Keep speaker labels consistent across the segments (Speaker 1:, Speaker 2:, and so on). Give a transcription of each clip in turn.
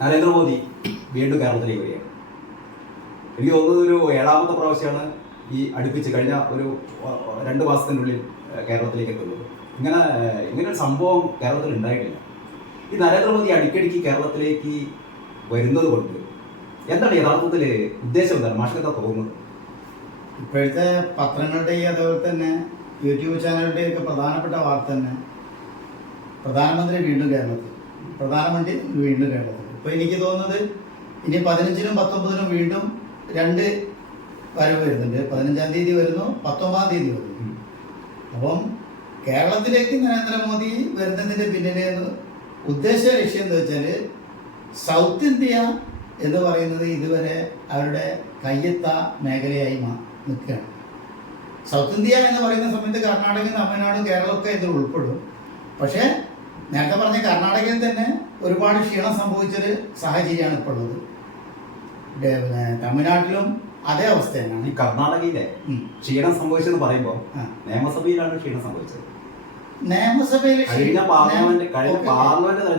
Speaker 1: നരേന്ദ്രമോദി വീണ്ടും കേരളത്തിലേക്ക് വരികയാണ്. എനിക്ക് തോന്നുന്നത് ഒരു ഏഴാമത്തെ പ്രാവശ്യമാണ് ഈ അടുപ്പിച്ച് കഴിഞ്ഞ ഒരു രണ്ട് മാസത്തിനുള്ളിൽ കേരളത്തിലേക്ക് എത്തുന്നത്. ഇങ്ങനെ ഇങ്ങനെ ഒരു സംഭവം കേരളത്തിൽ ഉണ്ടായിട്ടില്ല. ഈ നരേന്ദ്രമോദി അടിക്കടിക്ക് കേരളത്തിലേക്ക് വരുന്നത് കൊണ്ട് എന്താണ് യഥാർത്ഥത്തിൽ ഉദ്ദേശം എന്താണ്? മാഷ്ക്ക് എന്താ തോന്നുന്നത്?
Speaker 2: ഇപ്പോഴത്തെ പത്രങ്ങളുടെയും അതുപോലെ തന്നെ യൂട്യൂബ് ചാനലുടെയും ഒക്കെ പ്രധാനപ്പെട്ട വാർത്ത തന്നെ പ്രധാനമന്ത്രി വീണ്ടും കേരളത്തിൽ. പ്രധാനമന്ത്രി വീണ്ടും കേരളത്തിൽ. ഇപ്പൊ എനിക്ക് തോന്നുന്നത് ഇനി പതിനഞ്ചിനും പത്തൊമ്പതിനും വീണ്ടും രണ്ട് വരവ് വരുന്നുണ്ട്. പതിനഞ്ചാം തീയതി വരുന്നു പത്തൊമ്പതാം തീയതി വരുന്നു. അപ്പം കേരളത്തിലേക്ക് നരേന്ദ്രമോദി വരുന്നതിന്റെ പിന്നിലെ ഉദ്ദേശ ലക്ഷ്യം എന്താ വെച്ചാൽ സൗത്ത് ഇന്ത്യ എന്ന് പറയുന്നത് ഇതുവരെ അവരുടെ കയ്യെത്ത മേഖലയായി നിൽക്കുകയാണ്. സൗത്ത് ഇന്ത്യ എന്ന് പറയുന്ന സമയത്ത് കർണാടകയും തമിഴ്നാട് കേരളമൊക്കെ ഇതിൽ ഉൾപ്പെടും. പക്ഷേ നേരത്തെ പറഞ്ഞ കർണാടകയിൽ തന്നെ ഒരുപാട് ക്ഷീണം സംഭവിച്ചൊരു സാഹചര്യമാണ് ഇപ്പോൾ ഉള്ളത്. പിന്നെ തമിഴ്നാട്ടിലും അതേ അവസ്ഥ തന്നെയാണ്.
Speaker 1: ഈ
Speaker 2: കർണാടകയിലെ
Speaker 1: ക്ഷീണം സംഭവിച്ചെന്ന് പറയുമ്പോൾ. നിയമസഭയിലാണ് ക്ഷീണം സംഭവിച്ചത്.
Speaker 2: നിയമസഭയിൽ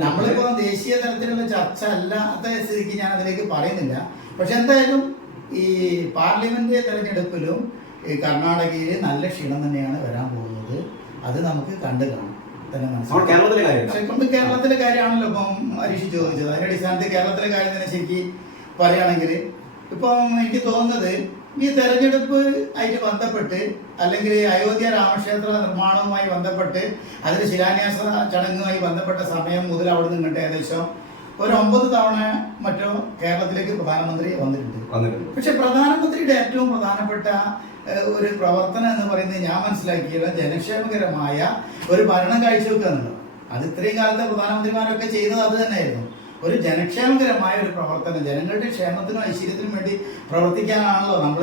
Speaker 2: നമ്മളിപ്പോ ദേശീയ തലത്തിലുള്ള ചർച്ച അല്ലാത്ത സ്ഥിതിക്ക് ഞാൻ അതിലേക്ക് പറയുന്നില്ല. പക്ഷെ എന്തായാലും ഈ പാർലമെന്റ് തെരഞ്ഞെടുപ്പിലും ഈ കർണാടകയിൽ നല്ല ക്ഷീണം തന്നെയാണ് വരാൻ പോകുന്നത്. അത് നമുക്ക് കണ്ടു കാണാം. തന്നെ
Speaker 1: കേരളത്തിലെ കാര്യം
Speaker 2: കേരളത്തിലെ കാര്യമാണല്ലോ ഇപ്പം ഹരീഷ് ചോദിച്ചത്. അതിന്റെ അടിസ്ഥാനത്തിൽ കേരളത്തിലെ കാര്യം തന്നെ ശരിക്ക് പറയുകയാണെങ്കിൽ ഇപ്പം എനിക്ക് തോന്നുന്നത് ഈ തെരഞ്ഞെടുപ്പ് ആയിട്ട് ബന്ധപ്പെട്ട് അല്ലെങ്കിൽ അയോധ്യ രാമക്ഷേത്ര നിർമ്മാണവുമായി ബന്ധപ്പെട്ട് അതിന് ശിലാന്യാസ ചടങ്ങുമായി ബന്ധപ്പെട്ട സമയം മുതൽ അവിടെ നിന്ന് ഇങ്ങോട്ട് ഏകദേശം ഒരു ഒമ്പത് തവണ മറ്റോ കേരളത്തിലേക്ക് പ്രധാനമന്ത്രി വന്നിട്ടുണ്ട്. പക്ഷെ പ്രധാനമന്ത്രിയുടെ ഏറ്റവും പ്രധാനപ്പെട്ട ഒരു പ്രവർത്തനം എന്ന് പറയുന്നത് ഞാൻ മനസ്സിലാക്കിയത് ജനക്ഷേമകരമായ ഒരു ഭരണം കാഴ്ചവെക്കുക എന്നുള്ളത് അത് ഇത്രയും കാലത്തെ പ്രധാനമന്ത്രിമാരൊക്കെ ചെയ്തത് അത് തന്നെയായിരുന്നു. ഒരു ജനക്ഷേമകരമായ ഒരു പ്രവർത്തനം ജനങ്ങളുടെ ക്ഷേമത്തിനും ഐശ്വര്യത്തിനും വേണ്ടി പ്രവർത്തിക്കാനാണല്ലോ നമ്മൾ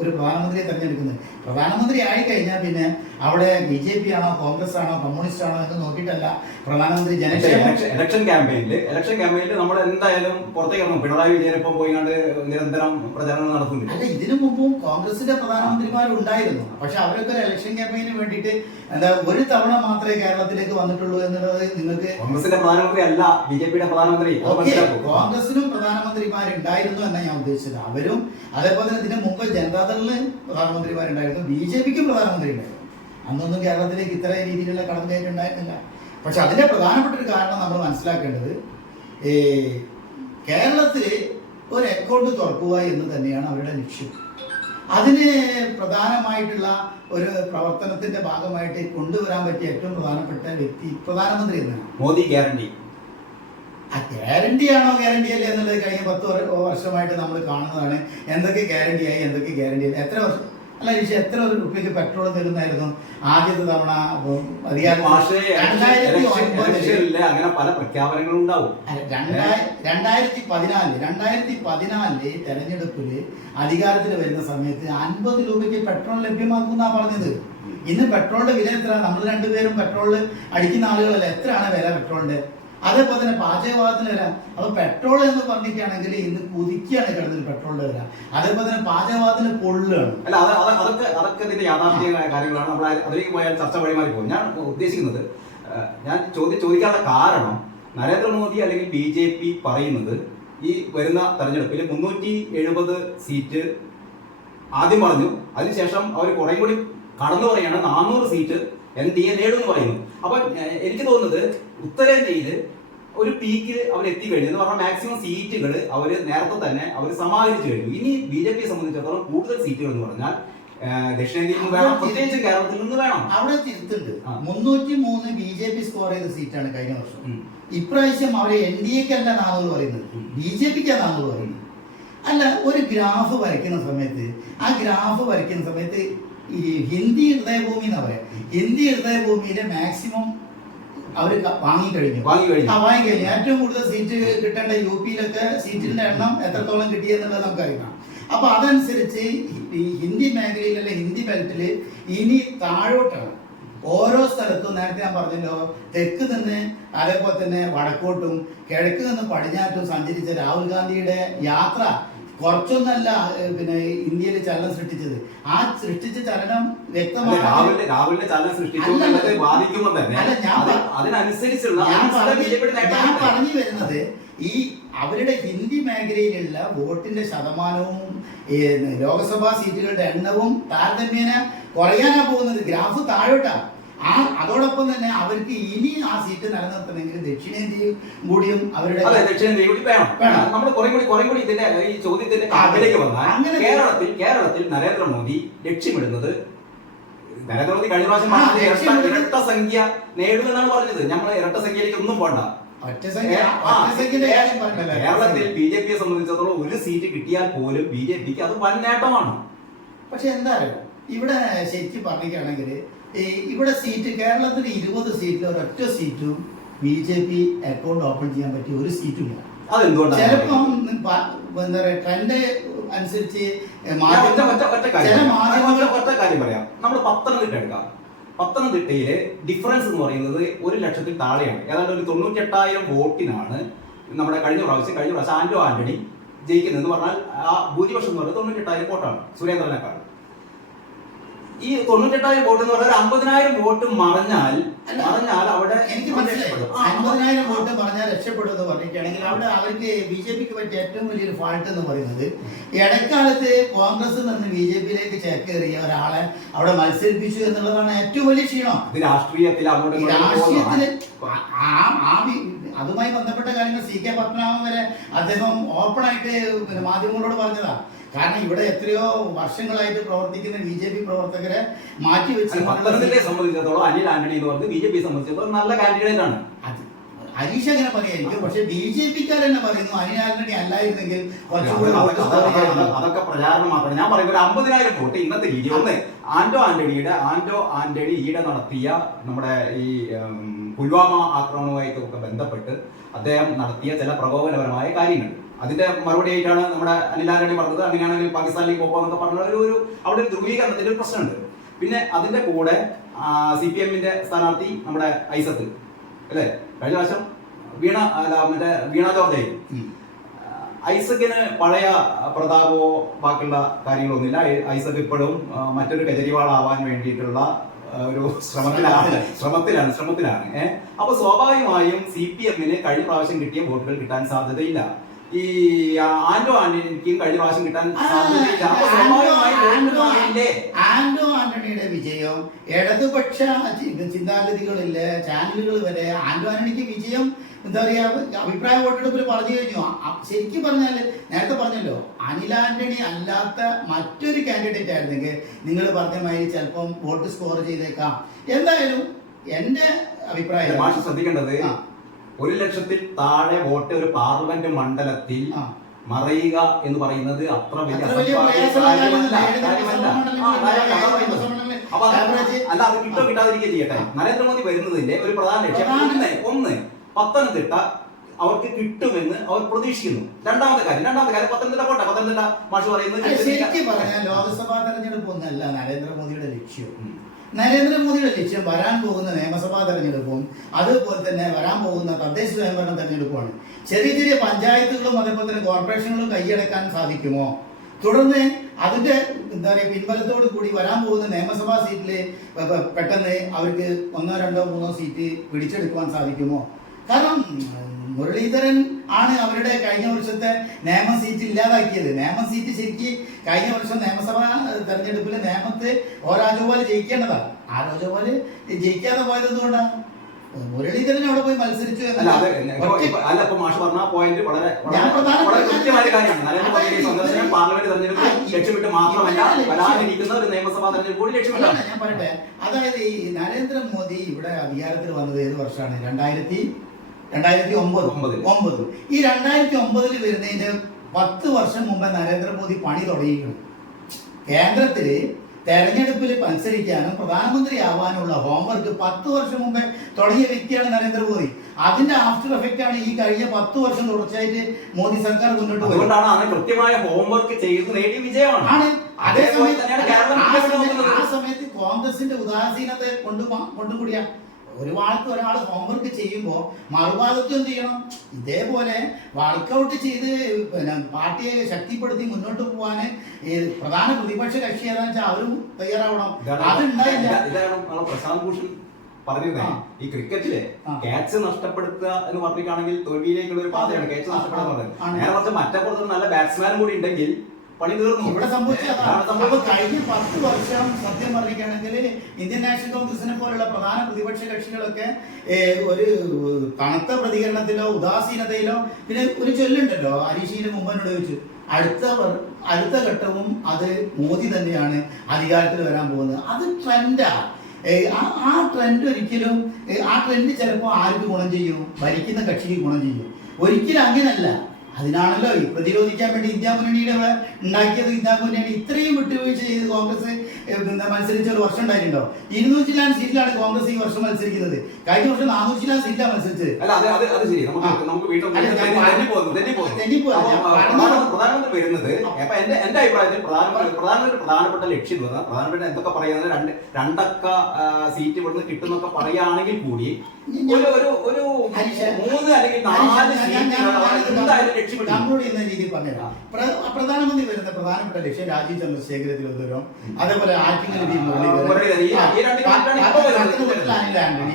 Speaker 2: ഒരു പ്രധാനമന്ത്രിയെ തെരഞ്ഞെടുക്കുന്നത്. പ്രധാനമന്ത്രി ആയി കഴിഞ്ഞാൽ പിന്നെ അവിടെ ബി ജെ പി ആണോ കോൺഗ്രസ് ആണോ കമ്മ്യൂണിസ്റ്റ് ആണോ എന്ന് നോക്കിയിട്ടല്ല പ്രധാനമന്ത്രി
Speaker 1: ഇലക്ഷൻ- ക്യാമ്പയിനിൽ ഇലക്ഷൻ ക്യാമ്പയിനിൽ നമ്മൾ എന്തായാലും പുറത്തേക്ക് ഇറങ്ങും. പിണറായി വിജയൻ ഇപ്പം പോയി നിരന്തരം പ്രചാരണം നടത്തുന്നില്ല.
Speaker 2: അല്ല ഇതിനു മുമ്പും കോൺഗ്രസിന്റെ പ്രധാനമന്ത്രിമാരുണ്ടായിരുന്നു. പക്ഷെ അവരൊക്കെ ഒരു ഇലക്ഷൻ ക്യാമ്പയിന് വേണ്ടിയിട്ട് എന്താ ഒരു തവണ മാത്രമേ കേരളത്തിലേക്ക് വന്നിട്ടുള്ളൂ എന്നുള്ളത് നിങ്ങൾക്ക്
Speaker 1: കോൺഗ്രസിന്റെ പ്രധാനമന്ത്രി അല്ല ബി ജെ പിയുടെ പ്രധാനമന്ത്രി.
Speaker 2: കോൺഗ്രസിനും പ്രധാനമന്ത്രിമാരുണ്ടായിരുന്നു എന്നാണ് ഞാൻ ഉദ്ദേശിച്ചത്. അവരും അതേപോലെ തന്നെ ഇതിനു മുമ്പ് ജനതാദളിന് പ്രധാനമന്ത്രിമാരുണ്ടായിരുന്നു. ബി ജെ പിക്ക് പ്രധാനമന്ത്രി ഉണ്ടായിരുന്നു അന്നൊന്നും കേരളത്തിലേക്ക് ഇത്ര രീതിയിലുള്ള കടന്നുകയറ്റം ഉണ്ടായിരുന്നില്ല പക്ഷെ അതിന്റെ പ്രധാനപ്പെട്ട ഒരു കാരണം നമ്മൾ മനസ്സിലാക്കേണ്ടത് കേരളത്തിൽ ഒരു അക്കൗണ്ട് തുറക്കുക എന്ന് തന്നെയാണ് അവരുടെ ലക്ഷ്യം. അതിന് പ്രധാനമായിട്ടുള്ള ഒരു പ്രവർത്തനത്തിന്റെ ഭാഗമായിട്ട് കൊണ്ടുവരാൻ പറ്റിയ ഏറ്റവും പ്രധാനപ്പെട്ട വ്യക്തി പ്രധാനമന്ത്രി എന്നാണ്.
Speaker 1: മോദി ഗ്യാരണ്ടി.
Speaker 2: ആ ഗ്യാരണ്ടി ആണോ ഗ്യാരണ്ടി അല്ലേ എന്നുള്ളത് കഴിഞ്ഞ പത്ത് വർ- വർഷമായിട്ട് നമ്മൾ കാണുന്നതാണ്. എന്തൊക്കെ ഗ്യാരണ്ടി ആയി എന്തൊക്കെ ഗ്യാരണ്ടി ആയി എത്ര വർഷം? അല്ല ഈ എത്ര ഒരു റുപ്യക്ക് പെട്രോൾ തരുന്നായിരുന്നു. ആദ്യത്തെ തവണ
Speaker 1: അങ്ങനെ പല പ്രഖ്യാപനങ്ങളും ഉണ്ടാവും.
Speaker 2: രണ്ടായിരത്തി പതിനാലിൽ രണ്ടായിരത്തി പതിനാലിൽ തെരഞ്ഞെടുപ്പിൽ അധികാരത്തിൽ വരുന്ന സമയത്ത് അൻപത് രൂപയ്ക്ക് പെട്രോൾ ലഭ്യമാക്കുന്നാ പറഞ്ഞത്. ഇന്ന് പെട്രോളിന്റെ വില എത്ര നമ്മൾ രണ്ടുപേരും പെട്രോൾ അടിക്കുന്ന ആളുകളല്ല? എത്രയാണ് വില പെട്രോളിന്റെ? അതേപോലെ തന്നെ പാചകവാദത്തിന് വരാം. അപ്പൊ പെട്രോൾ എന്ന് പറഞ്ഞിട്ടാണെങ്കിൽ ഇന്ന് കുതിക്കുകയാണ് കിടന്നത് പെട്രോളിന്റെ വില. അതേപോലെ തന്നെ പാചകവാദത്തിന് പൊള്ളുകയാണ്.
Speaker 1: അല്ല അത് അത് അതൊക്കെ അതൊക്കെ ഇതിന്റെ യാഥാർത്ഥ്യമായ കാര്യങ്ങളാണ്. നമ്മൾ അതിലേക്ക് പോയാൽ ചർച്ച വഴിമാറി പോകും. ഞാൻ ഉദ്ദേശിക്കുന്നത് ഞാൻ ചോദ്യം ചോദിക്കാത്ത കാരണം നരേന്ദ്രമോദി അല്ലെങ്കിൽ ബി ജെ പി പറയുന്നത് ഈ വരുന്ന തെരഞ്ഞെടുപ്പിൽ മുന്നൂറ്റി എഴുപത് സീറ്റ് ആദ്യം പറഞ്ഞു. അതിനുശേഷം അവർ കുറേ കൂടി കടന്നു പറയാണ് നാനൂറ് സീറ്റ് എൻ ഡി എ നേടും എന്ന് പറയുന്നു. അപ്പൊ എനിക്ക് തോന്നുന്നത് ഉത്തരേന്ത്യയിൽ ഒരു പീക്കിൽ അവർ എത്തിക്കഴിഞ്ഞു എന്ന് പറഞ്ഞാൽ മാക്സിമം സീറ്റുകൾ അവർ നേരത്തെ തന്നെ അവർ സമാഹരിച്ചു കഴിഞ്ഞു. ഇനി ബി ജെ പിയെ സംബന്ധിച്ചിടത്തോളം കൂടുതൽ സീറ്റുകൾ എന്ന് പറഞ്ഞാൽ ദക്ഷിണേന്ത്യയിൽ നിന്ന് വേണം പ്രത്യേകിച്ച് കേരളത്തിൽ നിന്ന് വേണം.
Speaker 2: അവിടെ തിരുത്തുണ്ട്. മുന്നൂറ്റി മൂന്ന് ബി ജെ പി സ്കോർ ചെയ്ത സീറ്റാണ് കഴിഞ്ഞ വർഷം. ഇപ്രാവശ്യം അവർ എൻ ഡി എക്ക് അല്ല നാനൂറ് പറയുന്നത് ബി ജെ പിക്കാണ് നാനൂറ് പറയുന്നത്. അല്ല ഒരു ഗ്രാഫ് വരയ്ക്കുന്ന സമയത്ത് ആ ഗ്രാഫ് വരയ്ക്കുന്ന സമയത്ത് ഈ ഹിന്ദി ഹൃദയഭൂമി എന്നാ പറയാം. ഹിന്ദി ഹൃദയഭൂമിയിലെ മാക്സിമം അവർ വാങ്ങിക്കഴിഞ്ഞു
Speaker 1: വാങ്ങി കഴിഞ്ഞു.
Speaker 2: ആ വാങ്ങിക്കഴിഞ്ഞു ഏറ്റവും കൂടുതൽ സീറ്റ് കിട്ടേണ്ട യു പിയിലൊക്കെ സീറ്റിന്റെ എണ്ണം എത്രത്തോളം കിട്ടിയെന്നുള്ളത് നമുക്ക് അറിയാം അപ്പൊ അതനുസരിച്ച് ഈ ഹിന്ദി മേഖലയിലുള്ള ഹിന്ദി ബെൽറ്റിൽ ഇനി താഴോട്ടാണ്. ഓരോ സ്ഥലത്തും നേരത്തെ ഞാൻ പറഞ്ഞല്ലോ തെക്ക് നിന്ന് അതേപോലെ തന്നെ വടക്കോട്ടും കിഴക്ക് നിന്ന് പടിഞ്ഞാറ്റും സഞ്ചരിച്ച രാഹുൽ ഗാന്ധിയുടെ യാത്ര കുറച്ചൊന്നല്ല പിന്നെ ഇന്ത്യയിൽ ചലനം സൃഷ്ടിച്ചത്. ആ സൃഷ്ടിച്ച ചലനം വ്യക്തമായ
Speaker 1: രാഹുലിന്റെ രാഹുലിന്റെ ചലനം സൃഷ്ടിച്ചു. ബാധിക്കുമ്പോൾ തന്നെ അതിനനുസരിച്ചുള്ള
Speaker 2: ഞാൻ പറഞ്ഞു വരുന്നത് ഈ അവരുടെ ഹിന്ദി മേഖലയിലുള്ള വോട്ടിന്റെ ശതമാനവും ലോക്സഭാ സീറ്റുകളുടെ എണ്ണവും താരതമ്യേന കുറയാനാ പോകുന്നത്. ഗ്രാഫ് താഴോട്ടാ. ആ അതോടൊപ്പം തന്നെ അവർക്ക് ഇനി ആ സീറ്റ് നിലനിർത്തണമെങ്കിൽ ദക്ഷിണേന്ത്യയും കൂടിയും അവരുടെ
Speaker 1: അതെ ദക്ഷിണേന്ത്യ കൂടി വേണം. നമ്മൾ കുറെ കൂടി കുറെ കൂടി ഇതിന്റെ ഈ ചോദ്യത്തിന്റെ കാതിലേക്ക് വന്നാൽ കേരളത്തിൽ കേരളത്തിൽ നരേന്ദ്രമോദി ലക്ഷ്യമിടുന്നത് നരേന്ദ്രമോദി കഴിഞ്ഞ പ്രാവശ്യം ഇരട്ട സംഖ്യ നേടുമെന്നാണ് പറഞ്ഞത്. നമ്മൾ ഇരട്ട സംഖ്യയിലേക്ക് ഒന്നും പോണ്ട. കേരളത്തിൽ ബി ജെ പിയെ സംബന്ധിച്ചിടത്തോളം ഒരു സീറ്റ് കിട്ടിയാൽ പോലും ബി ജെ പിക്ക് അത് വൻ നേട്ടമാണ്.
Speaker 2: പക്ഷെ എന്താ ഇവിടെ ശരിക്കും പറയുകയാണെങ്കിൽ ഇവിടെ സീറ്റ് കേരളത്തിൽ ഇരുപത് സീറ്റിൽ ഒരൊറ്റ സീറ്റും B J P account open ചെയ്യാൻ പറ്റിയ ഒരു സീറ്റും ഇല്ല. ചിലപ്പം എന്താ പറയാ ട്രെൻഡ് അനുസരിച്ച്
Speaker 1: ഒറ്റ- കാര്യം പറയാം. നമ്മൾ പത്തനംതിട്ട എടുക്കാം. പത്തനംതിട്ടയിലെ ഡിഫറൻസ് എന്ന് പറയുന്നത് ഒരു ലക്ഷത്തിൽ താഴെയാണ്. ഏതാണ്ട് ഒരു തൊണ്ണൂറ്റെട്ടായിരം വോട്ടിനാണ് നമ്മുടെ കഴിഞ്ഞ പ്രാവശ്യം കഴിഞ്ഞ പ്രാവശ്യം ആന്റോ ആന്റണി ജയിക്കുന്നത് എന്ന് പറഞ്ഞാൽ ആ ഭൂരിപക്ഷം എന്ന് പറയുന്നത് തൊണ്ണൂറ്റെട്ടായിരം വോട്ടാണ്. സുരേന്ദ്രനേക്കാൾ. ഈ തൊണ്ണൂറ്റെട്ടായിരം വോട്ട് എന്ന് പറഞ്ഞാൽ അമ്പതിനായിരം വോട്ട് മറഞ്ഞാൽ മറഞ്ഞാൽ അവിടെ
Speaker 2: എനിക്ക് മനസ്സിലായി.
Speaker 1: ആ,
Speaker 2: വോട്ട് മറഞ്ഞാൽ രക്ഷപ്പെടും എന്ന് പറഞ്ഞിട്ടാണെങ്കിൽ അവിടെ അവർക്ക് ബി ജെ പിക്ക് പറ്റിയ ഏറ്റവും വലിയൊരു ഫാൾട്ട് എന്ന് പറയുന്നത് ഇടക്കാലത്ത് കോൺഗ്രസ് നിന്ന് ബി ജെ പിയിലേക്ക് ചേക്കേറിയ ഒരാളെ അവിടെ മത്സരിപ്പിച്ചു എന്നുള്ളതാണ് ഏറ്റവും വലിയ ക്ഷീണം.
Speaker 1: രാഷ്ട്രീയത്തിൽ രാഷ്ട്രീയത്തിൽ
Speaker 2: ആ- ആ അതുമായി ബന്ധപ്പെട്ട കാര്യങ്ങൾ സി കെ പത്മനാഭൻ വരെ അദ്ദേഹം ഓപ്പൺ ആയിട്ട് പിന്നെ മാധ്യമങ്ങളോട് പറഞ്ഞതാ. കാരണം ഇവിടെ എത്രയോ വർഷങ്ങളായിട്ട് പ്രവർത്തിക്കുന്ന ബി ജെ പി പ്രവർത്തകരെ മാറ്റി
Speaker 1: അല്ല, പത്തനംതിട്ടയെ സംബന്ധിച്ചിടത്തോളം അനിൽ ആന്റണി എന്ന് പറഞ്ഞത് ബി ജെ പി സംബന്ധിച്ചിടത്തോളം നല്ല കാൻഡിഡേറ്റ് ആണ്.
Speaker 2: ഹരീഷ് അങ്ങനെ പറയായിരിക്കും. പക്ഷെ ബി ജെ പിക്കാർ തന്നെ പറയുന്നു അനിലാന്റണി അല്ലായിരുന്നെങ്കിൽ
Speaker 1: അതൊക്കെ- പ്രചാരണം മാത്രമാണ് ഞാൻ പറയുമ്പോൾ ഒരു അമ്പതിനായിരം വോട്ട് ഇന്നത്തെ രീതി ഒന്ന് ആന്റോ ആന്റണിയുടെ ആന്റോ ആന്റണി ഈടെ നടത്തിയ നമ്മുടെ ഈ പുൽവാമ ആക്രമണവുമായിട്ടൊക്കെ ബന്ധപ്പെട്ട് അദ്ദേഹം നടത്തിയ ചില പ്രകോപനപരമായ കാര്യങ്ങൾ. അതിന്റെ മറുപടി ആയിട്ടാണ് നമ്മുടെ അനിലാരടി പറഞ്ഞത്. അങ്ങനെയാണെങ്കിൽ പാകിസ്ഥാനിലേക്ക് പോകാമെന്നൊക്കെ പറഞ്ഞ ഒരു ഒരു അവിടെ ഒരു ധ്രുവീകരണത്തിന്റെ ഒരു പ്രശ്നമുണ്ട്. പിന്നെ അതിന്റെ കൂടെ സി പി എമ്മിന്റെ സ്ഥാനാർത്ഥി നമ്മുടെ ഐസത്ത് അല്ലേ? കഴിഞ്ഞ പ്രാവശ്യം വീണ അല്ല മറ്റേ വീണ ജോർജ്
Speaker 2: ഉം.
Speaker 1: ഐസക്കിന് പഴയ പ്രതാപമോ ബാക്കിയുള്ള കാര്യങ്ങളൊന്നുമില്ല. ഐസക് ഇപ്പോഴും മറ്റൊരു കെജ്രിവാൾ ആവാൻ വേണ്ടിയിട്ടുള്ള ഒരു ശ്രമത്തിലാണ്. ശ്രമത്തിലാണ്. ശ്രമത്തിലാണ് ഏഹ് അപ്പൊ സ്വാഭാവികമായും സി പി എമ്മിന് കഴിഞ്ഞ പ്രാവശ്യം കിട്ടിയ വോട്ടുകൾ കിട്ടാൻ സാധ്യതയില്ല. ഈ ആന്റോ ആന്റണിക്കും കഴിഞ്ഞ പ്രാവശ്യം കിട്ടാൻ
Speaker 2: ആന്റോ- ആന്റണിയുടെ വിജയം ഇടതുപക്ഷ ചിന്താഗതികളില്ല ചാനലുകൾ വരെ ആന്റോ ആന്റണിക്ക് വിജയം എന്താ പറയാ അഭിപ്രായ വോട്ടെടുപ്പിൽ പറഞ്ഞു കഴിഞ്ഞു. ശരിക്കും പറഞ്ഞാൽ നേരത്തെ പറഞ്ഞല്ലോ അനിൽ ആന്റണി അല്ലാത്ത മറ്റൊരു കാൻഡിഡേറ്റ് ആയിരുന്നെങ്കിൽ നിങ്ങൾ പറഞ്ഞ മാതിരി ചിലപ്പം വോട്ട് സ്കോർ ചെയ്തേക്കാം. എന്തായാലും എന്റെ അഭിപ്രായം
Speaker 1: ശ്രദ്ധിക്കേണ്ടത്. ഒരു ലക്ഷത്തിൽ താഴെ വോട്ട് ഒരു പാർലമെന്റ് മണ്ഡലത്തിൽ മറയുക എന്ന് പറയുന്നത് അത്ര വലിയ അല്ല അത് കിട്ടോ കിട്ടാതിരിക്കുക ചെയ്യട്ടെ. നരേന്ദ്രമോദി വരുന്നതിന്റെ ഒരു പ്രധാന ലക്ഷ്യം ഒന്ന് ഒന്ന് പത്തനംതിട്ട അവർക്ക് കിട്ടുമെന്ന് അവർ പ്രതീക്ഷിക്കുന്നു. രണ്ടാമത്തെ കാര്യം രണ്ടാമത്തെ കാര്യം പത്തനംതിട്ട പോട്ടെ. പത്തനംതിട്ട മാഷ് പറയുന്നത്
Speaker 2: ശരിക്കും പറഞ്ഞാൽ ലോക്സഭാ തെരഞ്ഞെടുപ്പ് ഒന്നല്ല നരേന്ദ്രമോദിയുടെ ലക്ഷ്യം. നരേന്ദ്രമോദിയുടെ ലക്ഷ്യം വരാൻ പോകുന്ന നിയമസഭാ തെരഞ്ഞെടുപ്പും അതുപോലെ തന്നെ വരാൻ പോകുന്ന തദ്ദേശ സ്വയംഭരണ തെരഞ്ഞെടുപ്പുമാണ്. ചെറിയ ചെറിയ പഞ്ചായത്തുകളും അതേപോലെ തന്നെ കോർപ്പറേഷനുകളും കൈയടക്കാൻ സാധിക്കുമോ? തുടർന്ന് അതിന്റെ എന്താ പറയുക പിൻബലത്തോട് കൂടി വരാൻ പോകുന്ന നിയമസഭാ പെ- പെട്ടെന്ന് അവർക്ക് ഒന്നോ രണ്ടോ മൂന്നോ സീറ്റ് പിടിച്ചെടുക്കുവാൻ സാധിക്കുമോ? കാരണം മുരളീധരൻ ആണ് അവരുടെ കഴിഞ്ഞ വർഷത്തെ നിയമ സീറ്റ് ഇല്ലാതാക്കിയത്. നിയമ സീറ്റ് ശരിക്ക് കഴിഞ്ഞ വർഷം നിയമസഭാ തെരഞ്ഞെടുപ്പിൽ നിയമത്ത് ഓ രാജഗോപാൽ ജയിക്കേണ്ടതാണ് ആ രാജഗോപാൽ ജയിക്കാതെ പോയത് എന്തുകൊണ്ടാണ് മുരളീധരൻ അവിടെ പോയി മത്സരിച്ചു
Speaker 1: അല്ല ഇപ്പൊ- മാഷ് പറഞ്ഞ പോയിന്റ് വളരെ വളരെ- കൃത്യമായ കാര്യമാണ്. നരേന്ദ്രമോദിയുടെ
Speaker 2: അതായത്
Speaker 1: സന്ദർശനം
Speaker 2: ഇവർ
Speaker 1: പാർലമെന്റ് തെരഞ്ഞെടുപ്പ് ലക്ഷ്യമിട്ട് മാത്രമല്ല വരാനിരിക്കുന്ന ഒരു നിയമസഭാ തെരഞ്ഞെടുപ്പ് കൂടി ലക്ഷ്യമിട്ടാണ്.
Speaker 2: ഞാൻ പറയട്ടെ. അതായത് ഈ നരേന്ദ്രമോദി ഇവിടെ അധികാരത്തിൽ വന്നത് ഏത് വർഷമാണ്? രണ്ടായിരത്തി രണ്ടായിരത്തി ഒമ്പത്. ഒമ്പത് ഈ രണ്ടായിരത്തി ഒമ്പതിൽ വരുന്നതിന്റെ പത്ത് വർഷം മുമ്പ് നരേന്ദ്രമോദി പണി തുടങ്ങിയിരുന്നു കേന്ദ്രത്തിൽ തെരഞ്ഞെടുപ്പിൽ മത്സരിക്കാനും പ്രധാനമന്ത്രി ആവാനുള്ള ഹോംവർക്ക് പത്ത് വർഷം മുമ്പേ തുടങ്ങിയ വ്യക്തിയാണ് നരേന്ദ്രമോദി. അതിന്റെ ആഫ്റ്റർ എഫക്റ്റ് ആണ് ഈ കഴിഞ്ഞ പത്ത് വർഷം തുടർച്ചയായിട്ട് മോദി സർക്കാർ മുന്നോട്ട്
Speaker 1: അതുകൊണ്ടാണ് അത് കൃത്യമായ ഹോംവർക്ക് ചെയ്ത് നേടിയ വിജയമാണ്.
Speaker 2: ആണ്. അതേസമയത്ത് ആ സമയത്ത് കോൺഗ്രസിന്റെ ഉദാസീനത കൊണ്ടു കൊണ്ടുകൂടിയ ഒരു ഭാഗത്ത് ഒരാൾ ഹോംവർക്ക് ചെയ്യുമ്പോൾ മറുഭാഗത്ത് എന്ത് ചെയ്യണം? ഇതേപോലെ വർക്കൗട്ട് ചെയ്ത് പിന്നെ പാർട്ടിയെ ശക്തിപ്പെടുത്തി മുന്നോട്ട് പോകാൻ പ്രധാന പ്രതിപക്ഷ കക്ഷി ഏതാണെന്ന് വെച്ചാൽ അവരും തയ്യാറാവണം. അതുണ്ടായില്ല.
Speaker 1: ഇതാണ് പ്രശാന്ത് ഭൂഷൺ പറഞ്ഞിരുന്നേ. ഈ
Speaker 2: ക്രിക്കറ്റിൽ.
Speaker 1: ക്യാച്ച് നഷ്ടപ്പെടുത്തുക എന്ന് പറഞ്ഞിട്ടാണെങ്കിൽ തോൽവിയിലേക്കുള്ള ഒരു പാതയാണ്. ക്യാച്ച് നഷ്ടപ്പെടുന്നത് നേരെ കുറച്ച് മറ്റപ്പുറത്ത് നല്ല ബാറ്റ്സ്മാനും കൂടി ഉണ്ടെങ്കിൽ പണി തീർന്നു.
Speaker 2: ഇവിടെ സംഭവിച്ചത്. കഴിഞ്ഞ പത്ത് വർഷം സത്യം പറയുകയാണെങ്കിൽ ഇന്ത്യൻ നാഷണൽ കോൺഗ്രസിനെ പോലുള്ള പ്രധാന പ്രതിപക്ഷ കക്ഷികളൊക്കെ ഒരു കനത്ത പ്രതികരണത്തിലോ ഉദാസീനതയിലോ പിന്നെ ഒരു ചൊല്ലുണ്ടല്ലോ ഹരീഷിന് മുമ്പനോട് ചോദിച്ചു. അടുത്ത അടുത്ത ഘട്ടവും അത് മോദി തന്നെയാണ് അധികാരത്തിൽ വരാൻ പോകുന്നത്. അത് ട്രെൻഡാ ആ. ട്രെൻഡ് ഒരിക്കലും ആ ട്രെൻഡ് ചിലപ്പോൾ ആർക്ക് ഗുണം ചെയ്യും? ഭരിക്കുന്ന കക്ഷിക്ക് ഗുണം ചെയ്യും. ഒരിക്കലും അങ്ങനല്ല അതിനാണല്ലോ ഈ പ്രതിരോധിക്കാൻ വേണ്ടി ഇന്ത്യ മുന്നണിയുടെ ഇവിടെ ഉണ്ടാക്കിയത്. ഇന്ത്യ മുന്നണി ഇത്രയും വിട്ടുവീഴ്ച ചെയ്ത് കോൺഗ്രസ് മത്സരിച്ച ഒരു വർഷം ഉണ്ടായിട്ടുണ്ടോ? ഇരുന്നൂറ്റി ചില്ലാൻ സീറ്റിലാണ് കോൺഗ്രസ് ഈ വർഷം മത്സരിക്കുന്നത്. കഴിഞ്ഞ വർഷം നാനൂറ്റി ചില്ലാൻ സീറ്റിലാണ് മത്സരിച്ചത്.
Speaker 1: പ്രധാനമന്ത്രി വരുന്നത് അപ്പൊ എന്റെ എന്റെ അഭിപ്രായത്തിൽ പ്രധാനമന്ത്രി പ്രധാനപ്പെട്ട ലക്ഷ്യം പ്രധാനപ്പെട്ട എന്തൊക്കെ പറയുന്നത് രണ്ട് രണ്ടക്ക സീറ്റ് ഇവിടുന്ന് കിട്ടുന്നൊക്കെ പറയുകയാണെങ്കിൽ കൂടി ഒരു ഒരു മൂന്ന് അല്ലെങ്കിൽ നാല് എന്തായാലും
Speaker 2: കൺക്ലൂഡ് ചെയ്യുന്ന രീതിയിൽ പറഞ്ഞുതരാം പ്ര- പ്രധാനമന്ത്രി വരുന്ന പ്രധാനപ്പെട്ട ലക്ഷ്യം രാജീവ് ചന്ദ്രശേഖര തിരുവനന്തപുരം അതേപോലെ ആറ്റിങ്ങൽ വി അനിൽ ആന്റണി അനിൽ ആന്റണി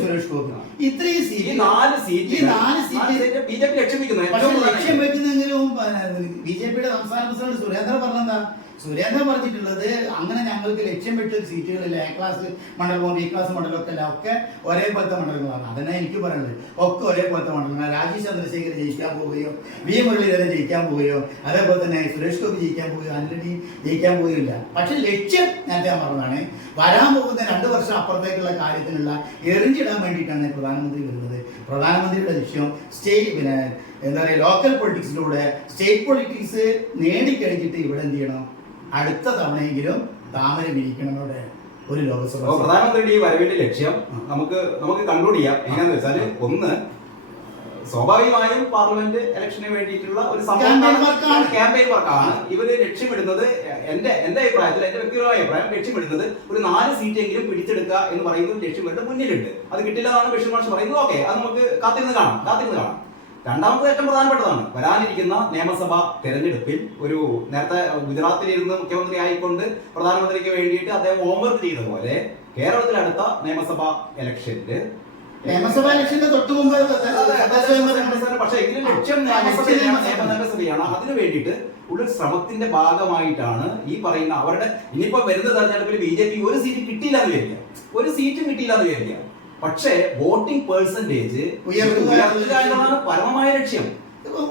Speaker 1: സുരേഷ് ഗോപി.
Speaker 2: ഇത്രയും സീറ്റ്
Speaker 1: നാല് സീറ്റ്
Speaker 2: ഈ നാല് സീറ്റ്
Speaker 1: ബി ജെ പി ലക്ഷ്യം വെക്കുന്നത്
Speaker 2: ലക്ഷ്യം വെക്കുന്നെങ്കിലും ബി ജെ പിയുടെ സംസ്ഥാന പ്രസിഡന്റ് സുരേന്ദ്രൻ പറഞ്ഞെന്താ? സുരേന്ദ്രൻ പറഞ്ഞിട്ടുള്ളത് അങ്ങനെ ഞങ്ങൾക്ക് ലക്ഷ്യം വെച്ച സീറ്റുകളില്ല. എ ക്ലാസ് മണ്ഡലവും ബി ക്ലാസ് മണ്ഡലവും ഒക്കെ അല്ല. ഒക്കെ ഒരേപോലത്തെ മണ്ഡലങ്ങളാണ്. അതന്നെ എനിക്ക് പറയുന്നത് ഒക്കെ ഒരേപോലത്തെ മണ്ഡലങ്ങൾ രാജീവ് ചന്ദ്രശേഖർ ജയിക്കാൻ പോവുകയോ വി മുരളീധരൻ ജയിക്കാൻ പോവുകയോ അതേപോലെ തന്നെ സുരേഷ് ഗോപി ജയിക്കാൻ പോവുകയോ ആന്റണി ജയിക്കാൻ പോവുകയില്ല പക്ഷെ ലക്ഷ്യം നേരത്തെ ഞാൻ പറഞ്ഞതാണ്. വരാൻ പോകുന്ന രണ്ട് വർഷം അപ്പുറത്തേക്കുള്ള കാര്യത്തിനുള്ള എറിഞ്ഞിടാൻ വേണ്ടിയിട്ടാണ് പ്രധാനമന്ത്രി വരുന്നത്. പ്രധാനമന്ത്രിയുടെ ലക്ഷ്യം സ്റ്റേറ്റ് പിന്നെ എന്താ പറയുക ലോക്കൽ പൊളിറ്റിക്സിലൂടെ സ്റ്റേറ്റ് പൊളിറ്റിക്സ് നേടിക്കഴിഞ്ഞിട്ട് ഇവിടെ എന്ത് ചെയ്യണം? അടുത്ത തവണയെങ്കിലും താമര വിരിക്കണമെന്നോടെ ഒരു ലോകസഭ
Speaker 1: പ്രധാനമന്ത്രിയുടെ ഈ വരവിന്റെ ലക്ഷ്യം നമുക്ക് നമുക്ക് കൺക്ലൂഡ് ചെയ്യാം. എങ്ങനെയാന്ന് വെച്ചാൽ ഒന്ന് സ്വാഭാവികമായും പാർലമെന്റ് ഇലക്ഷന് വേണ്ടിയിട്ടുള്ള ഒരു
Speaker 2: സംഭവം.
Speaker 1: ക്യാമ്പയിൻ വർക്കാണ്. ഇവർ ലക്ഷ്യമിടുന്നത് എന്റെ എന്റെ അഭിപ്രായത്തിൽ എന്റെ വ്യക്തിപരമായ അഭിപ്രായം ലക്ഷ്യമിടുന്നത് ഒരു നാല് സീറ്റെങ്കിലും പിടിച്ചെടുക്കുക എന്ന് പറയുന്ന ലക്ഷ്യം ഇവരുടെ മുന്നിലുണ്ട്. അത് കിട്ടില്ല എന്നാണ് ബഷീർ മാഷ് പറയുന്നത്. ഓക്കെ അത് നമുക്ക് കാത്തിരുന്ന് കാണാം. കാത്തിരുന്ന് കാണാം. രണ്ടാമത്തെ ഏറ്റവും പ്രധാനപ്പെട്ടതാണ്. വരാനിരിക്കുന്ന നിയമസഭാ തെരഞ്ഞെടുപ്പിൽ ഒരു നേരത്തെ ഗുജറാത്തിൽ ഇരുന്ന് മുഖ്യമന്ത്രി ആയിക്കൊണ്ട് പ്രധാനമന്ത്രിക്ക് വേണ്ടിയിട്ട് അദ്ദേഹം ഹോംവർക്ക് ചെയ്ത പോലെ കേരളത്തിൽ അടുത്ത നിയമസഭാ ഇലക്ഷനിൽ
Speaker 2: നിയമസഭാ ഇലക്ഷന്റെ തൊട്ട് മുമ്പ്
Speaker 1: പക്ഷേ ഇതിന് ലക്ഷ്യം നിയമസഭയാണ്. അതിനു വേണ്ടിയിട്ട് ഉള്ള ശ്രമത്തിന്റെ ഭാഗമായിട്ടാണ് ഈ പറയുന്ന അവരുടെ ഇനിയിപ്പോ വരുന്ന തെരഞ്ഞെടുപ്പിൽ ബി ജെ പി ഒരു സീറ്റ് കിട്ടിയില്ല എന്ന് വിചാരിക്കുക ഒരു സീറ്റും കിട്ടിയില്ല എന്ന് വിചാരിക്കുക പക്ഷേ വോട്ടിംഗ് പെർസെന്റേജ്
Speaker 2: ഉയർത്തുക
Speaker 1: എന്നതാണ് പരമമായ ലക്ഷ്യം.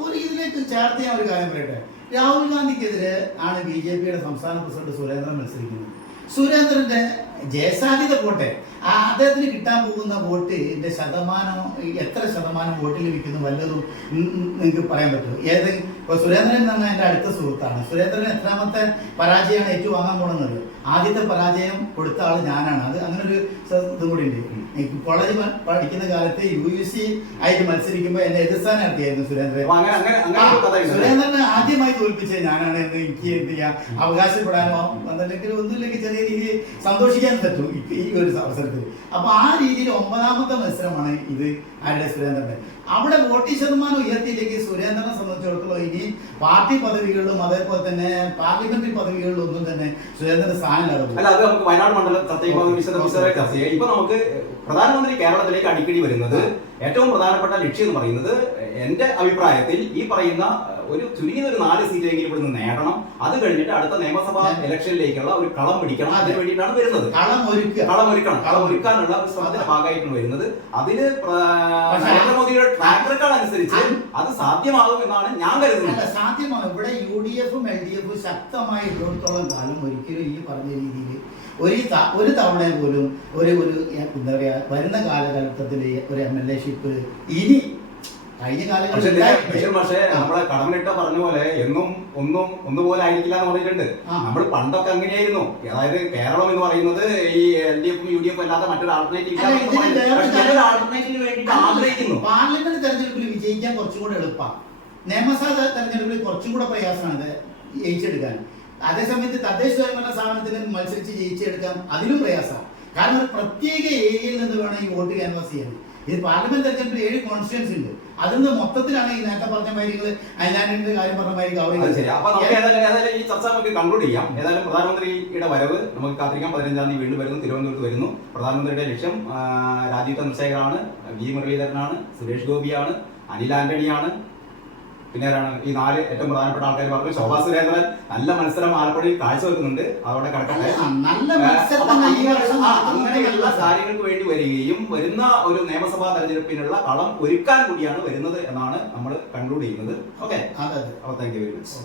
Speaker 2: ഒരു ഇതിലേക്ക് ചേർത്ത് ഞാൻ ഒരു കാര്യം പറയട്ടെ. രാഹുൽ ഗാന്ധിക്കെതിരെ ആണ് ബി ജെ പിയുടെ സംസ്ഥാന പ്രസിഡന്റ് സുരേന്ദ്രൻ മത്സരിക്കുന്നത്. സുരേന്ദ്രന്റെ ജയസാധ്യത പോട്ടെ. അദ്ദേഹത്തിന് കിട്ടാൻ പോകുന്ന വോട്ടിന്റെ ശതമാനം എത്ര ശതമാനം വോട്ട് ലഭിക്കുന്നു വല്ലതും നിങ്ങൾക്ക് പറയാൻ പറ്റും ഏത് ഇപ്പൊ സുരേന്ദ്രൻ എന്ന് പറഞ്ഞാൽ എന്റെ അടുത്ത സുഹൃത്താണ്. സുരേന്ദ്രൻ എത്രാമത്തെ പരാജയമാണ് ഏറ്റുവാങ്ങാൻ പോകുന്നത്? ആദ്യത്തെ പരാജയം കൊടുത്ത ആൾ ഞാനാണ്. അത് അങ്ങനെ ഒരു ഇതും കൂടി ഉണ്ട്. കോളേജ് പഠിക്കുന്ന കാലത്ത് യു യു സി ആയിട്ട് മത്സരിക്കുമ്പോൾ എന്നെ എതിർസ്ഥാനാർത്ഥിയായിരുന്നു സുരേന്ദ്രൻ. സുരേന്ദ്രനെ ആദ്യമായി തോൽപ്പിച്ചത് ഞാനാണ് എന്ന് എനിക്ക് എന്ത് ചെയ്യാം? അവകാശപ്പെടാനോ അതല്ലെങ്കിൽ ഒന്നുമില്ലെങ്കിൽ ചെറിയ രീതിയിൽ സന്തോഷിക്കാൻ പറ്റും ഈ- ഒരു അവസരത്തിൽ. അപ്പൊ ആ രീതിയിൽ ഒമ്പതാമത്തെ മത്സരമാണ് ഇത് ആരുടെ സുരേന്ദ്രന്റെ അവിടെ വോട്ടിംഗ് ശതമാനം ഉയർത്തിയില്ലെങ്കിൽ സുരേന്ദ്രനെ സംബന്ധിച്ചിടത്തോളം ഇനി പാർട്ടി പദവികളിലും അതേപോലെ തന്നെ പാർലമെന്ററി പദവികളിലും ഒന്നും തന്നെ സുരേന്ദ്രന്റെ സ്ഥാനം നടക്കും
Speaker 1: അല്ല അത് നമുക്ക് വയനാട് മണ്ഡലം സത്യം ഇപ്പൊ നമുക്ക് പ്രധാനമന്ത്രി കേരളത്തിലേക്ക് അടിക്കടി വരുന്നത് ഏറ്റവും പ്രധാനപ്പെട്ട ലക്ഷ്യം എന്ന് പറയുന്നത് എന്റെ അഭിപ്രായത്തിൽ ഈ പറയുന്ന ഒരു ചുരുങ്ങിയത് ഒരു നാല് സീറ്റെങ്കിലും ഇവിടുന്ന് നേടണം. അത് കഴിഞ്ഞിട്ട് അടുത്ത നിയമസഭാ ഇലക്ഷനിലേക്കുള്ള ഒരു കളം പിടിക്കണം. അതിന് വേണ്ടിയിട്ടാണ് വരുന്നത്.
Speaker 2: കളം ഒരുക്കുക.
Speaker 1: കളം ഒരുക്കണം. കളം ഒരുക്കാനുള്ള ഒരു ശ്രമത്തിന്റെ ഭാഗമായിട്ടാണ് വരുന്നത്. അതിന് നരേന്ദ്രമോദിയുടെ ട്രാക്ക് റെക്കോർഡ് അനുസരിച്ച് അത്. സാധ്യമാകും എന്നാണ് ഞാൻ കരുതുന്നത്.
Speaker 2: സാധ്യമാകും. ഇവിടെ യു ഡി എഫും എൽ ഡി എഫും ശക്തമായി ഇടത്തോളം കാലം ഒരിക്കലും ഈ പറഞ്ഞ രീതിയിൽ ഒരു ഒരു തവണ പോലും ഒരു ഒരു എന്താ പറയാ വരുന്ന കാലഘട്ടത്തിൽ ഒരു എം എൽ എ ഷിപ്പ് ഇനി കഴിഞ്ഞ
Speaker 1: പക്ഷെ നമ്മളെ കടമിട്ട പറഞ്ഞ പോലെ എന്നും ഒന്നും ഒന്നുപോലെ ആയിരിക്കില്ല എന്ന് പറഞ്ഞിട്ടുണ്ട് നമ്മൾ പണ്ടൊക്കെ അങ്ങനെയായിരുന്നു. അതായത് കേരളം എന്ന് പറയുന്നത് ഈ എൽ ഡി എഫും യു ഡി എഫും അല്ലാത്ത മറ്റൊരു ആൾട്ടർനേറ്റീവ് ആഗ്രഹിക്കുന്നു.
Speaker 2: പാർലമെന്റ് തെരഞ്ഞെടുപ്പിൽ വിജയിക്കാൻ കുറച്ചും കൂടെ എളുപ്പമാണ് നിയമസഭാ തെരഞ്ഞെടുപ്പിൽ കുറച്ചും കൂടെ പ്രയാസമാണ് ജയിച്ചെടുക്കാൻ അതേസമയത്ത് തദ്ദേശ സ്വയംഭരണ സ്ഥാപനത്തിന് മത്സരിച്ച് ജയിച്ചെടുക്കാം അതിലും പ്രയാസമാണ്. കാരണം ഒരു പ്രത്യേക ഏരിയയിൽ നിന്ന് വേണം ഈ വോട്ട് ക്യാൻവാസ് ചെയ്യാൻ. ഇത് പാർലമെന്റ് തെരഞ്ഞെടുപ്പിൽ ഏഴ് കോൺസ്റ്റിറ്റ്യൻസി ഉണ്ട്. അതിൽ നിന്ന് മൊത്തത്തിലാണ് ഈ നേരത്തെ പറഞ്ഞ കാര്യങ്ങൾ അയലാൻഡിന്റെ കാര്യം പറഞ്ഞ
Speaker 1: കാര്യം
Speaker 2: കവർ
Speaker 1: ഈ ചർച്ച നമുക്ക് കൺക്ലൂഡ് ചെയ്യാം. ഏതായാലും പ്രധാനമന്ത്രിയുടെ വരവ് നമുക്ക് കാത്തിരിക്കാം. പതിനഞ്ചാം തീയതി വീണ്ടും വരുന്നു. തിരുവനന്തപുരത്ത് വരുന്നു. പ്രധാനമന്ത്രിയുടെ ലക്ഷ്യം രാജീവ് ചന്ദ്രശേഖറാണ് വി മുരളീധരനാണ് സുരേഷ് ഗോപിയാണ് അനിൽ ആന്റണിയാണ് പിന്നെ ആരാണ് ഈ നാല് ഏറ്റവും പ്രധാനപ്പെട്ട ആൾക്കാർ പറഞ്ഞു ശോഭാ സുരേന്ദ്രൻ. നല്ല മത്സരം ആലപ്പുഴയിൽ കാഴ്ചവെക്കുന്നുണ്ട്. അതോടെ കിടക്കട്ടെ അങ്ങനെയുള്ള കാര്യങ്ങൾക്ക് വേണ്ടി വരികയും വരുന്ന ഒരു നിയമസഭാ തെരഞ്ഞെടുപ്പിനുള്ള കളം ഒരുക്കാൻ കൂടിയാണ് വരുന്നത് എന്നാണ് നമ്മൾ കൺക്ലൂഡ് ചെയ്യുന്നത്. ഓക്കെ? അപ്പൊ താങ്ക് യു വെരി മച്ച്